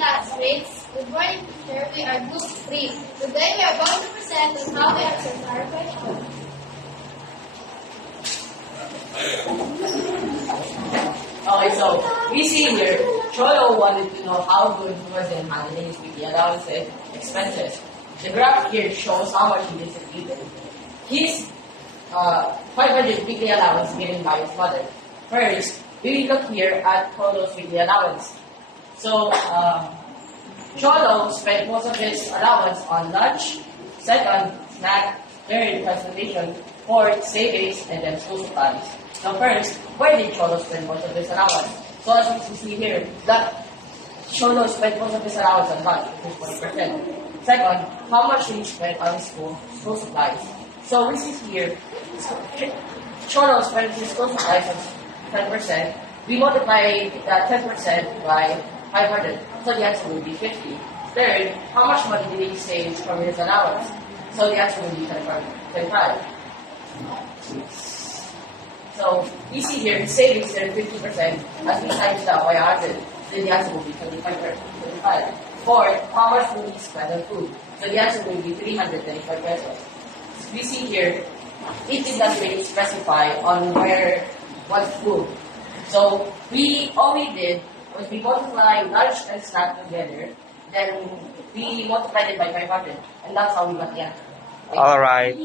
classmates. Good morning, teacher. We are Group 3. Today we are going to present on how to answer our question. Okay, so we see here, Cholo wanted to know how good he was in handling his weekly allowances expenses. The graph here shows how much he distributed. His 500 weekly allowance given by his mother. First, we look here at Cholo's weekly allowance. So, Cholo spent most of his allowance on lunch, second, snack, third, transportation, fourth, savings, and then school supplies. Now first, where did Cholo spend most of his allowance? So as we see here, that Cholo spent most of his allowance on lunch, which is 40%. Second, how much did he spend on his school supplies? So we see here, Cholo spent his school supplies on 10%. We multiply that 10% by 500, so the answer will be 50. Third, how much money did he save from his allowance? So the answer will be 25. So we see here, savings there 50%, as we times that by 100, then the answer will be 25. Fourth, how much will he spend on food? So the answer will be 325 pesos. We see here, it did not really specify on what food. So all we did was we multiplied lunch and snack together, then we multiplied it by 500, and that's how we got the answer. All right.